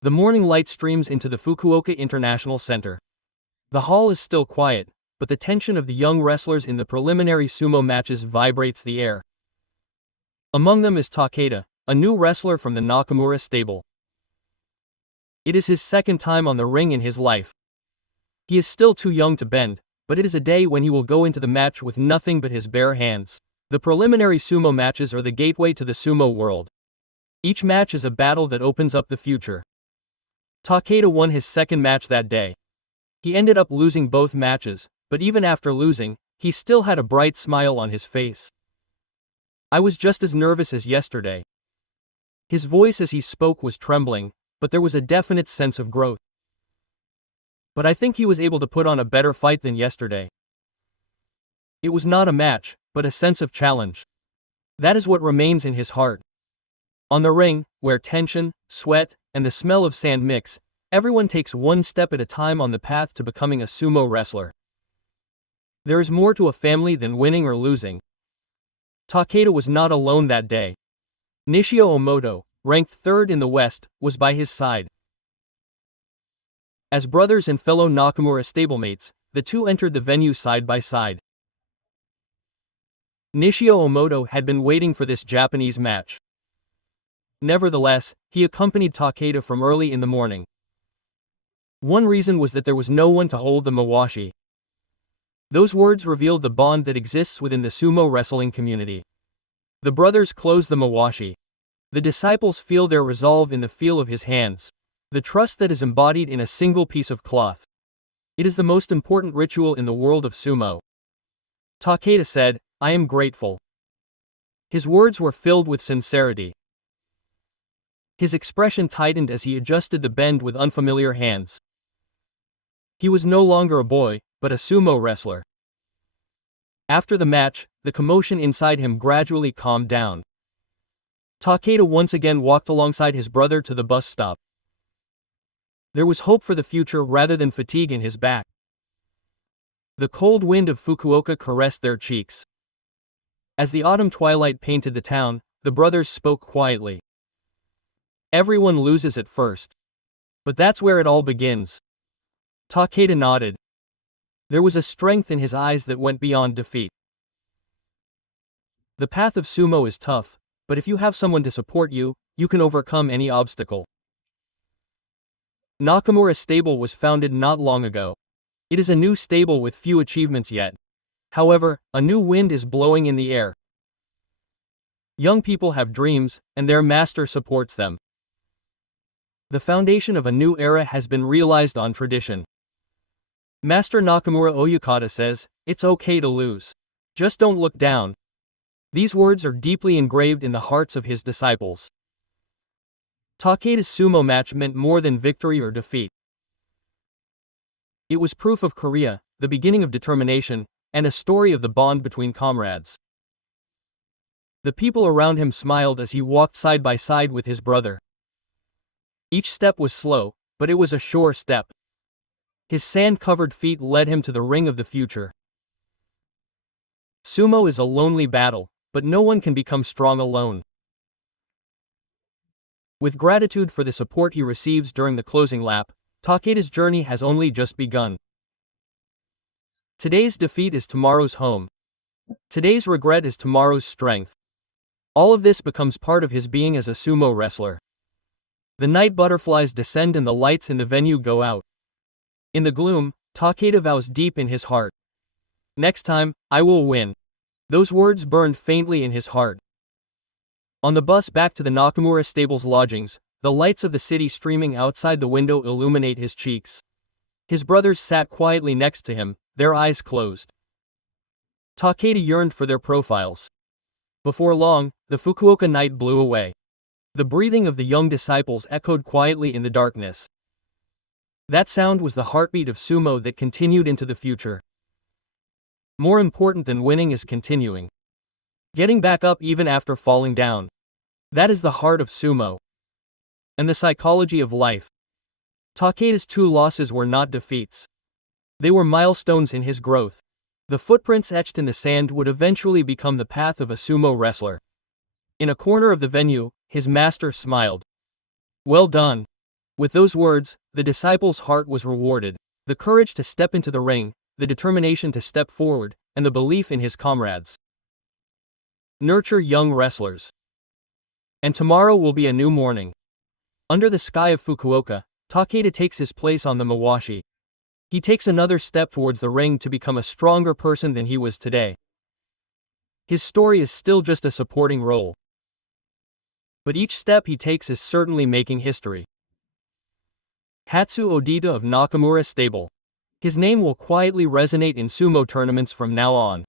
The morning light streams into the Fukuoka International Center. The hall is still quiet, but the tension of the young wrestlers in the preliminary sumo matches vibrates the air. Among them is Takeda, a new wrestler from the Nakamura stable. It is his second time on the ring in his life. He is still too young to bend, but it is a day when he will go into the match with nothing but his bare hands. The preliminary sumo matches are the gateway to the sumo world. Each match is a battle that opens up the future. Takeda won his second match that day. He ended up losing both matches, but even after losing, he still had a bright smile on his face. I was just as nervous as yesterday. His voice as he spoke was trembling, but there was a definite sense of growth. But I think he was able to put on a better fight than yesterday. It was not a match, but a sense of challenge. That is what remains in his heart. On the ring, where tension, sweat, and the smell of sand mix, everyone takes one step at a time on the path to becoming a sumo wrestler. There is more to a family than winning or losing. Takeda was not alone that day. Nishio Omoto, ranked third in the West, was by his side. As brothers and fellow Nakamura stablemates, the two entered the venue side by side. Nishio Omoto had been waiting for this Japanese match. Nevertheless, he accompanied Takeda from early in the morning. One reason was that there was no one to hold the mawashi. Those words revealed the bond that exists within the sumo wrestling community. The brothers close the mawashi. The disciples feel their resolve in the feel of his hands. The trust that is embodied in a single piece of cloth. It is the most important ritual in the world of sumo. Takeda said, "I am grateful." His words were filled with sincerity. His expression tightened as he adjusted the bend with unfamiliar hands. He was no longer a boy, but a sumo wrestler. After the match, the commotion inside him gradually calmed down. Takeda once again walked alongside his brother to the bus stop. There was hope for the future rather than fatigue in his back. The cold wind of Fukuoka caressed their cheeks. As the autumn twilight painted the town, the brothers spoke quietly. Everyone loses at first. But that's where it all begins. Takeda nodded. There was a strength in his eyes that went beyond defeat. The path of sumo is tough, but if you have someone to support you, you can overcome any obstacle. Nakamura Stable was founded not long ago. It is a new stable with few achievements yet. However, a new wind is blowing in the air. Young people have dreams, and their master supports them. The foundation of a new era has been realized on tradition. Master Nakamura Oyukata says, "It's okay to lose. Just don't look down." These words are deeply engraved in the hearts of his disciples. Takeda's sumo match meant more than victory or defeat. It was proof of Korea, the beginning of determination, and a story of the bond between comrades. The people around him smiled as he walked side by side with his brother. Each step was slow, but it was a sure step. His sand-covered feet led him to the ring of the future. Sumo is a lonely battle, but no one can become strong alone. With gratitude for the support he receives during the closing lap, Takeda's journey has only just begun. Today's defeat is tomorrow's home. Today's regret is tomorrow's strength. All of this becomes part of his being as a sumo wrestler. The night butterflies descend and the lights in the venue go out. In the gloom, Takeda vows deep in his heart. "Next time, I will win." Those words burned faintly in his heart. On the bus back to the Nakamura Stable's lodgings, the lights of the city streaming outside the window illuminate his cheeks. His brothers sat quietly next to him, their eyes closed. Takeda yearned for their profiles. Before long, the Fukuoka night blew away. The breathing of the young disciples echoed quietly in the darkness. That sound was the heartbeat of sumo that continued into the future. More important than winning is continuing. Getting back up even after falling down. That is the heart of sumo. And the psychology of life. Takeda's 2 losses were not defeats. They were milestones in his growth. The footprints etched in the sand would eventually become the path of a sumo wrestler. In a corner of the venue, his master smiled. "Well done. With those words, the disciple's heart was rewarded. The courage to step into the ring, the determination to step forward, and the belief in his comrades. Nurture young wrestlers. And tomorrow will be a new morning. Under the sky of Fukuoka, Takeda takes his place on the mawashi. He takes another step towards the ring to become a stronger person than he was today. His story is still just a supporting role. But each step he takes is certainly making history. Hatsu Odita of Nakamura Stable. His name will quietly resonate in sumo tournaments from now on.